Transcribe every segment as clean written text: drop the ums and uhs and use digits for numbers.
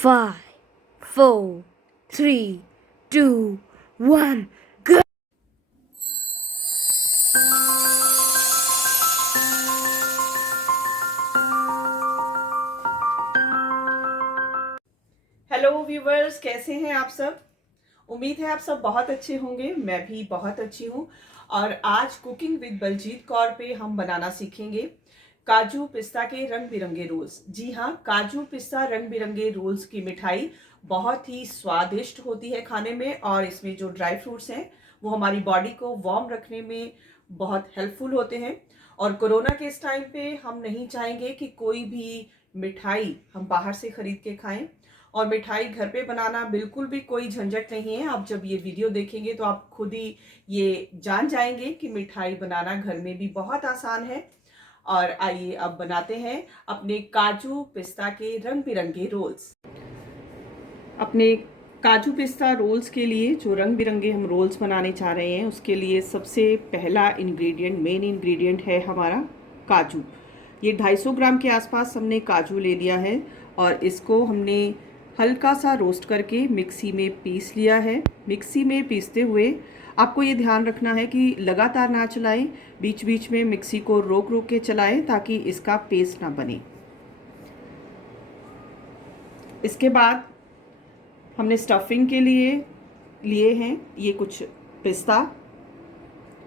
5, 4, 3, 2, 1, go! Hello viewers, कैसे हैं आप सब। उम्मीद है आप सब बहुत अच्छे होंगे। मैं भी बहुत अच्छी हूँ। और आज कुकिंग विद बलजीत कौर पे हम बनाना सीखेंगे काजू पिस्ता के रंग बिरंगे रोल्स। जी हाँ, काजू पिस्ता रंग बिरंगे रोल्स की मिठाई बहुत ही स्वादिष्ट होती है खाने में, और इसमें जो ड्राई फ्रूट्स हैं वो हमारी बॉडी को वार्म रखने में बहुत हेल्पफुल होते हैं। और कोरोना के इस टाइम पे हम नहीं चाहेंगे कि कोई भी मिठाई हम बाहर से खरीद के खाएं, और मिठाई घर पे बनाना बिल्कुल भी कोई झंझट नहीं है। आप जब ये वीडियो देखेंगे तो आप खुद ही ये जान जाएंगे कि मिठाई बनाना घर में भी बहुत आसान है। और आइए अब बनाते हैं अपने काजू पिस्ता के रंग बिरंगे रोल्स। अपने काजू पिस्ता रोल्स के लिए जो रंग बिरंगे हम रोल्स बनाने चाह रहे हैं, उसके लिए सबसे पहला इंग्रेडिएंट, मेन इंग्रेडिएंट है हमारा काजू। ये 250 ग्राम के आसपास हमने काजू ले लिया है, और इसको हमने हल्का सा रोस्ट करके मिक्सी में पीस लिया है। मिक्सी में पीसते हुए आपको ये ध्यान रखना है कि लगातार ना चलाएं, बीच बीच में मिक्सी को रोक रोक के चलाएं ताकि इसका पेस्ट ना बने। इसके बाद हमने स्टफिंग के लिए हैं ये कुछ पिस्ता,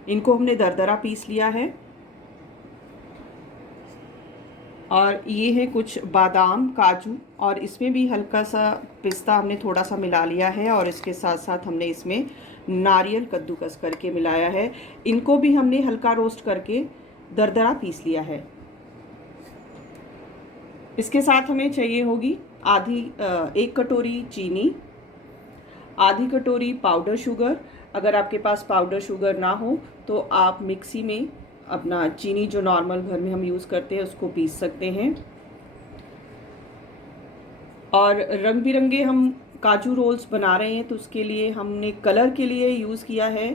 इनको हमने दरदरा पीस लिया है। और ये है कुछ बादाम, काजू, और इसमें भी हल्का सा पिस्ता हमने थोड़ा सा मिला लिया है, और इसके साथ साथ हमने इसमें नारियल कद्दूकस करके मिलाया है। इनको भी हमने हल्का रोस्ट करके दरदरा पीस लिया है। इसके साथ हमें चाहिए होगी 1 कटोरी चीनी, आधी कटोरी पाउडर शुगर। अगर आपके पास पाउडर शुगर ना हो तो आप मिक्सी में अपना चीनी जो नॉर्मल घर में हम यूज़ करते हैं उसको पीस सकते हैं। और रंग बिरंगे हम काजू रोल्स बना रहे हैं तो उसके लिए हमने कलर के लिए यूज़ किया है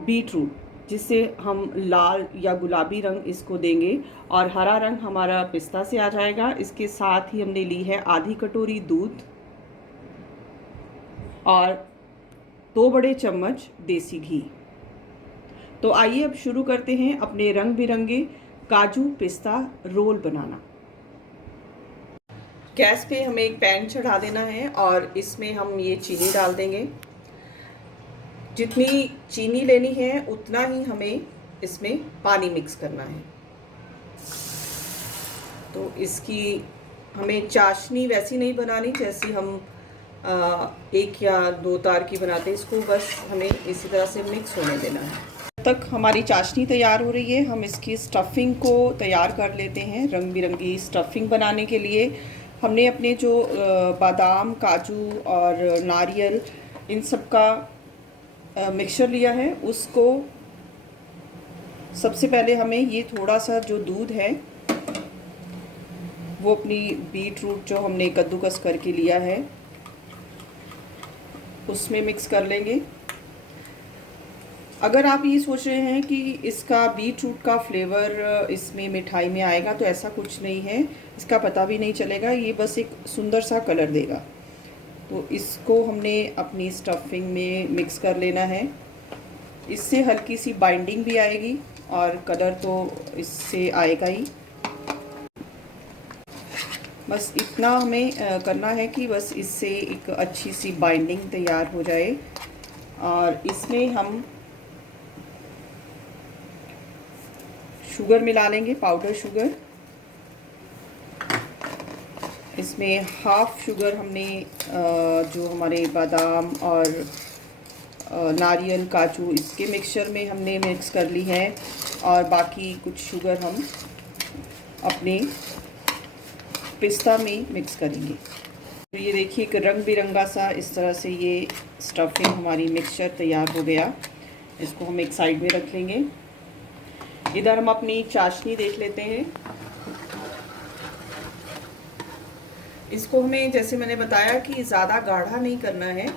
बीट रूट, जिससे हम लाल या गुलाबी रंग इसको देंगे, और हरा रंग हमारा पिस्ता से आ जाएगा। इसके साथ ही हमने ली है आधी कटोरी दूध और 2 बड़े चम्मच देसी घी। तो आइए अब शुरू करते हैं अपने रंग बिरंगे काजू पिस्ता रोल बनाना। गैस पे हमें एक पैन चढ़ा देना है, और इसमें हम ये चीनी डाल देंगे। जितनी चीनी लेनी है उतना ही हमें इसमें पानी मिक्स करना है। तो इसकी हमें चाशनी वैसी नहीं बनानी जैसी हम 1 या 2 तार की बनाते हैं। इसको बस हमें इसी तरह से मिक्स होने देना है। जब तक हमारी चाशनी तैयार हो रही है, हम इसकी स्टफिंग को तैयार कर लेते हैं। रंग बिरंगी स्टफिंग बनाने के लिए हमने अपने जो बादाम, काजू और नारियल, इन सब का मिक्सचर लिया है, उसको सबसे पहले हमें ये थोड़ा सा जो दूध है वो अपनी बीट रूट जो हमने कद्दूकस करके लिया है उसमें मिक्स कर लेंगे। अगर आप ये सोच रहे हैं कि इसका बीट रूट का फ्लेवर इसमें मिठाई में आएगा, तो ऐसा कुछ नहीं है। इसका पता भी नहीं चलेगा, ये बस एक सुंदर सा कलर देगा। तो इसको हमने अपनी स्टफिंग में मिक्स कर लेना है। इससे हल्की सी बाइंडिंग भी आएगी, और कलर तो इससे आएगा ही। बस इतना हमें करना है कि बस इससे एक अच्छी सी बाइंडिंग तैयार हो जाए। और इसमें हम शुगर मिला लेंगे, पाउडर शुगर। इसमें हाफ शुगर हमने जो हमारे बादाम और नारियल, काजू, इसके मिक्सचर में हमने मिक्स कर ली है, और बाकी कुछ शुगर हम अपने पिस्ता में मिक्स करेंगे। तो ये देखिए एक रंग बिरंगा सा इस तरह से ये स्टफिंग हमारी मिक्सचर तैयार हो गया। इसको हम एक साइड में रख लेंगे। इधर हम अपनी चाशनी देख लेते हैं। इसको हमें, जैसे मैंने बताया, कि ज़्यादा गाढ़ा नहीं करना है।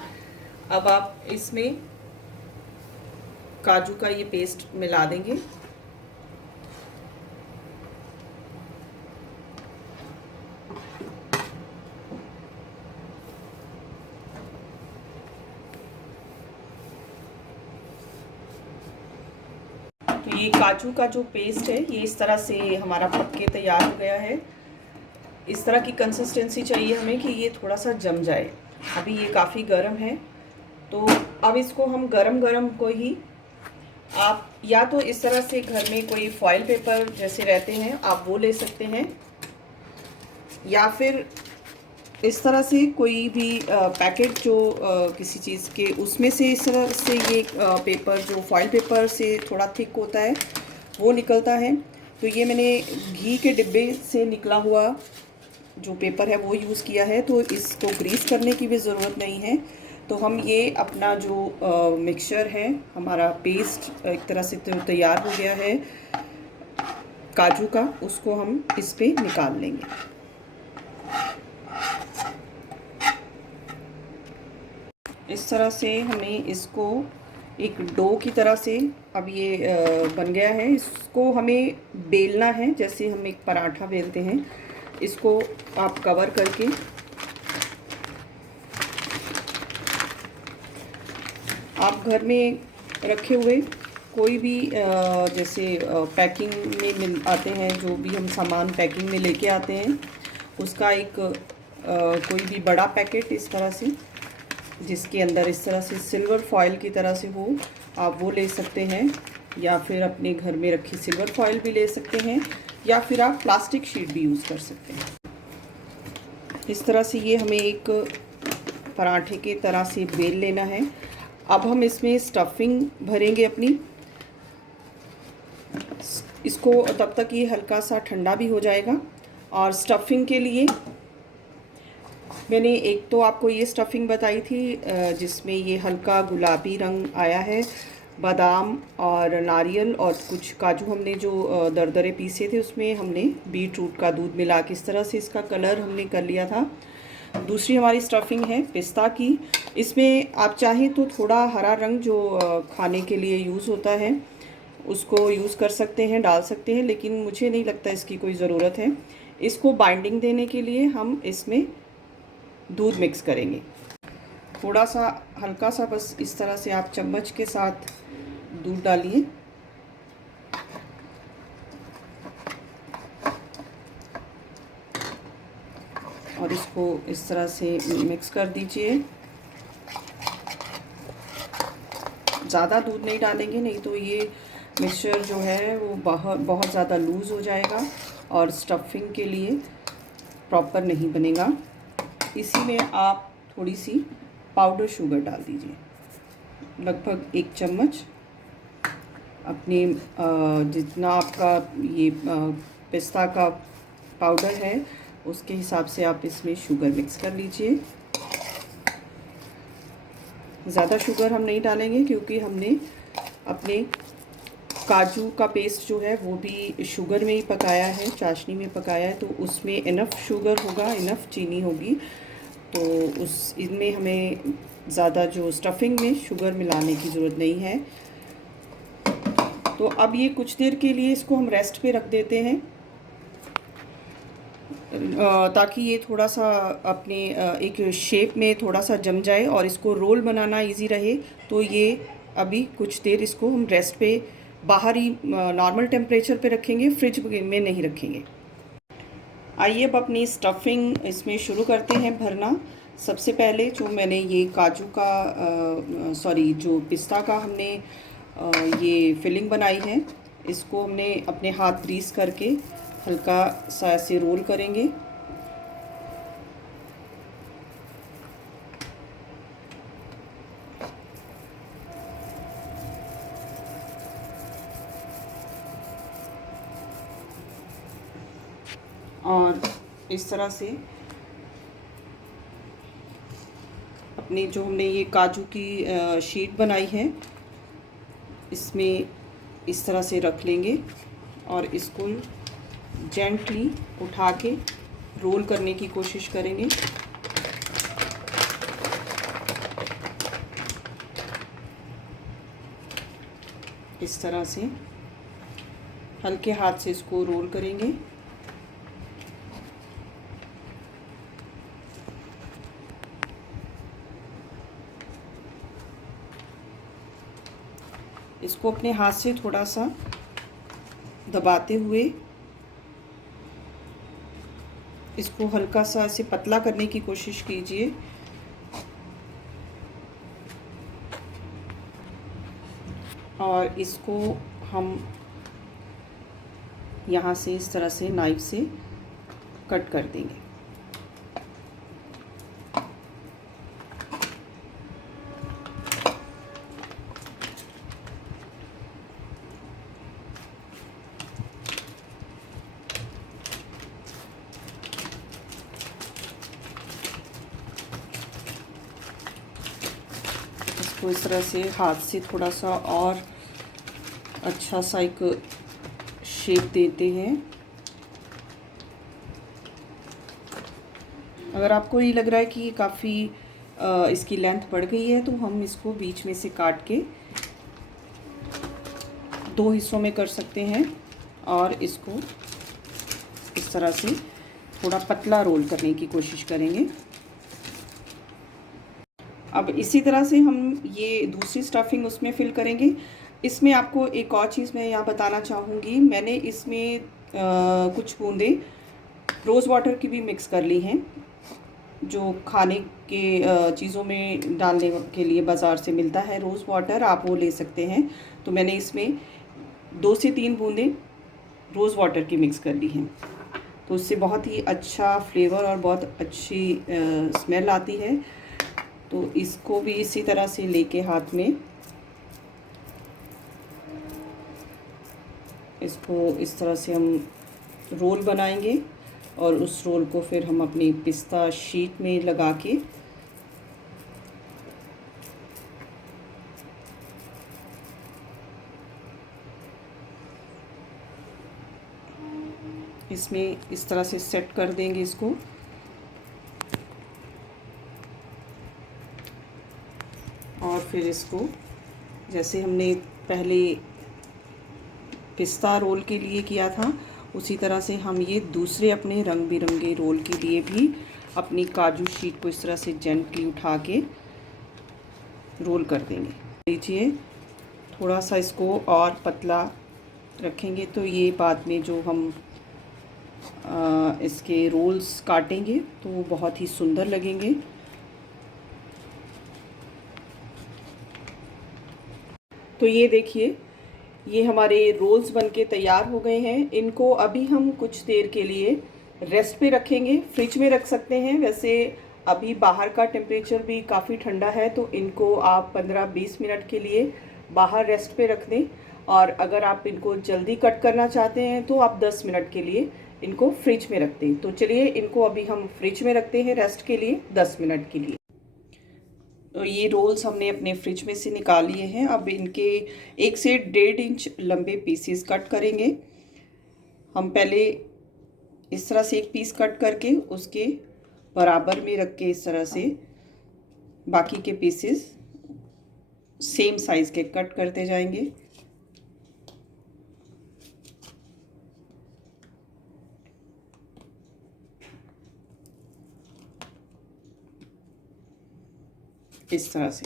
अब आप इसमें काजू का ये पेस्ट मिला देंगे। ये काजू का जो पेस्ट है ये इस तरह से हमारा पक के तैयार हो गया है। इस तरह की कंसिस्टेंसी चाहिए हमें कि ये थोड़ा सा जम जाए। अभी ये काफ़ी गर्म है, तो अब इसको हम गरम गरम को ही, आप या तो इस तरह से घर में कोई फॉइल पेपर जैसे रहते हैं आप वो ले सकते हैं, या फिर इस तरह से कोई भी पैकेट जो किसी चीज़ के उसमें से इस तरह से ये पेपर जो फॉइल पेपर से थोड़ा थिक होता है वो निकलता है। तो ये मैंने घी के डिब्बे से निकला हुआ जो पेपर है वो यूज़ किया है, तो इसको ग्रीस करने की भी ज़रूरत नहीं है। तो हम ये अपना जो मिक्सचर है, हमारा पेस्ट एक तरह से तैयार हो गया है काजू का, उसको हम इस पे निकाल लेंगे। इस तरह से हमें इसको एक डो की तरह से, अब ये बन गया है, इसको हमें बेलना है जैसे हम एक पराठा बेलते हैं। इसको आप कवर करके आप घर में रखे हुए कोई भी जैसे पैकिंग में मिल आते हैं, जो भी हम सामान पैकिंग में लेके आते हैं, उसका एक कोई भी बड़ा पैकेट इस तरह से, जिसके अंदर इस तरह से सिल्वर फॉइल की तरह से हो, आप वो ले सकते हैं, या फिर अपने घर में रखी सिल्वर फॉइल भी ले सकते हैं, या फिर आप प्लास्टिक शीट भी यूज़ कर सकते हैं। इस तरह से ये हमें एक पराठे के तरह से बेल लेना है। अब हम इसमें स्टफिंग भरेंगे अपनी। इसको तब तक ये हल्का सा ठंडा भी हो जाएगा। और स्टफिंग के लिए मैंने एक तो आपको ये स्टफिंग बताई थी जिसमें ये हल्का गुलाबी रंग आया है, बादाम और नारियल और कुछ काजू हमने जो दरदरे पीसे थे उसमें हमने बीट रूट का दूध मिला के इस तरह से इसका कलर हमने कर लिया था। दूसरी हमारी स्टफिंग है पिस्ता की। इसमें आप चाहें तो थोड़ा हरा रंग जो खाने के लिए यूज़ होता है उसको यूज़ कर सकते हैं, डाल सकते हैं, लेकिन मुझे नहीं लगता इसकी कोई ज़रूरत है। इसको बाइंडिंग देने के लिए हम इसमें दूध मिक्स करेंगे। थोड़ा सा हल्का सा बस इस तरह से आप चम्मच के साथ दूध डालिए और इसको इस तरह से मिक्स कर दीजिए। ज़्यादा दूध नहीं डालेंगे, नहीं तो ये मिक्सचर जो है वो बहुत ज़्यादा लूज़ हो जाएगा और स्टफिंग के लिए प्रॉपर नहीं बनेगा। इसी में आप थोड़ी सी पाउडर शुगर डाल दीजिए, लगभग 1 चम्मच। अपने जितना आपका ये पिस्ता का पाउडर है उसके हिसाब से आप इसमें शुगर मिक्स कर लीजिए। ज़्यादा शुगर हम नहीं डालेंगे क्योंकि हमने अपने काजू का पेस्ट जो है वो भी शुगर में ही पकाया है, चाशनी में पकाया है, तो उसमें इनफ शुगर होगा, इनफ चीनी होगी, तो उस इनमें हमें ज़्यादा जो स्टफिंग में शुगर मिलाने की ज़रूरत नहीं है। तो अब ये कुछ देर के लिए इसको हम रेस्ट पे रख देते हैं ताकि ये थोड़ा सा अपने एक शेप में थोड़ा सा जम जाए और इसको रोल बनाना इजी रहे। तो ये अभी कुछ देर इसको हम रेस्ट पे बाहर ही नॉर्मल टेम्परेचर पे रखेंगे, फ्रिज में नहीं रखेंगे। आइए अब अपनी स्टफिंग इसमें शुरू करते हैं भरना। सबसे पहले जो मैंने ये काजू का जो पिस्ता का हमने ये फिलिंग बनाई है, इसको हमने अपने हाथ ग्रीस करके हल्का सा ऐसे रोल करेंगे। और इस तरह से अपनी जो हमने ये काजू की शीट बनाई है इसमें इस तरह से रख लेंगे और इसको जेंटली उठा के रोल करने की कोशिश करेंगे। इस तरह से हल्के हाथ से इसको रोल करेंगे। इसको अपने हाथ से थोड़ा सा दबाते हुए इसको हल्का सा ऐसे पतला करने की कोशिश कीजिए। और इसको हम यहाँ से इस तरह से नाइफ से कट कर देंगे। इसको इस तरह से हाथ से थोड़ा सा और अच्छा सा एक शेप देते हैं। अगर आपको ये लग रहा है कि काफ़ी इसकी लेंथ बढ़ गई है तो हम इसको बीच में से काट के 2 हिस्सों में कर सकते हैं और इसको इस तरह से थोड़ा पतला रोल करने की कोशिश करेंगे। अब इसी तरह से हम ये दूसरी स्टफिंग उसमें फिल करेंगे। इसमें आपको एक और चीज़ मैं यहाँ बताना चाहूँगी, मैंने इसमें कुछ बूंदे रोज़ वाटर की भी मिक्स कर ली हैं, जो खाने के चीज़ों में डालने के लिए बाज़ार से मिलता है रोज़ वाटर, आप वो ले सकते हैं। तो मैंने इसमें 2 से 3 बूंदे रोज़ वाटर की मिक्स कर ली हैं, तो उससे बहुत ही अच्छा फ्लेवर और बहुत अच्छी स्मेल आती है। तो इसको भी इसी तरह से लेके हाथ में इसको इस तरह से हम रोल बनाएंगे और उस रोल को फिर हम अपनी पिस्ता शीट में लगा के इसमें इस तरह से सेट कर देंगे इसको। और फिर इसको जैसे हमने पहले पिस्ता रोल के लिए किया था उसी तरह से हम ये दूसरे अपने रंग बिरंगे रोल के लिए भी अपनी काजू शीट को इस तरह से जेंटली उठा के रोल कर देंगे। लीजिए, थोड़ा सा इसको और पतला रखेंगे तो ये बाद में जो हम इसके रोल्स काटेंगे तो वो बहुत ही सुंदर लगेंगे। तो ये देखिए, ये हमारे रोल्स बनके तैयार हो गए हैं। इनको अभी हम कुछ देर के लिए रेस्ट पे रखेंगे, फ्रिज में रख सकते हैं। वैसे अभी बाहर का टेम्परेचर भी काफ़ी ठंडा है, तो इनको आप 15-20 मिनट के लिए बाहर रेस्ट पे रख दें। और अगर आप इनको जल्दी कट करना चाहते हैं तो आप 10 मिनट के लिए इनको फ्रिज में रख दें। तो चलिए, इनको अभी हम फ्रिज में रखते हैं रेस्ट के लिए 10 मिनट के लिए। तो ये रोल्स हमने अपने फ्रिज में से निकाल लिए हैं। अब इनके 1 से 1.5 इंच लंबे पीसेस कट करेंगे। हम पहले इस तरह से एक पीस कट करके उसके बराबर में रख के इस तरह से बाकी के पीसेस सेम साइज़ के कट करते जाएंगे। इस तरह से।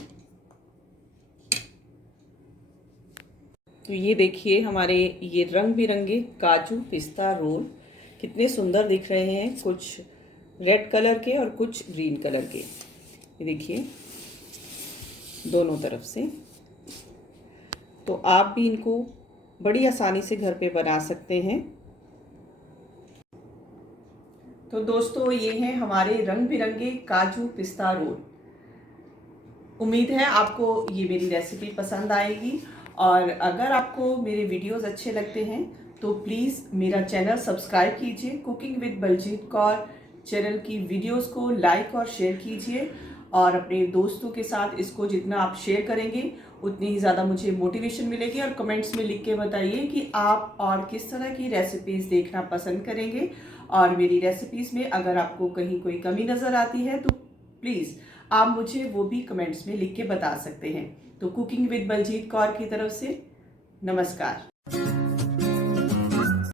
तो ये देखिए, हमारे ये रंग बिरंगे काजू पिस्ता रोल कितने सुंदर दिख रहे हैं, कुछ रेड कलर के और कुछ ग्रीन कलर के। ये देखिए, दोनों तरफ से। तो आप भी इनको बड़ी आसानी से घर पे बना सकते हैं। तो दोस्तों, ये हैं हमारे रंग बिरंगे काजू पिस्ता रोल। उम्मीद है आपको ये मेरी रेसिपी पसंद आएगी, और अगर आपको मेरे वीडियोस अच्छे लगते हैं तो प्लीज़ मेरा चैनल सब्सक्राइब कीजिए। Cooking with Baljit Kaur channel की वीडियोस को लाइक और शेयर कीजिए, और अपने दोस्तों के साथ इसको जितना आप शेयर करेंगे उतनी ही ज़्यादा मुझे मोटिवेशन मिलेगी। और कमेंट्स में लिख के बताइए कि आप और किस तरह की रेसिपीज़ देखना पसंद करेंगे, और मेरी रेसिपीज़ में अगर आपको कहीं कोई कमी नज़र आती है तो प्लीज़ आप मुझे वो भी कमेंट्स में लिख के बता सकते हैं। तो कुकिंग विद बलजीत कौर की तरफ से नमस्कार।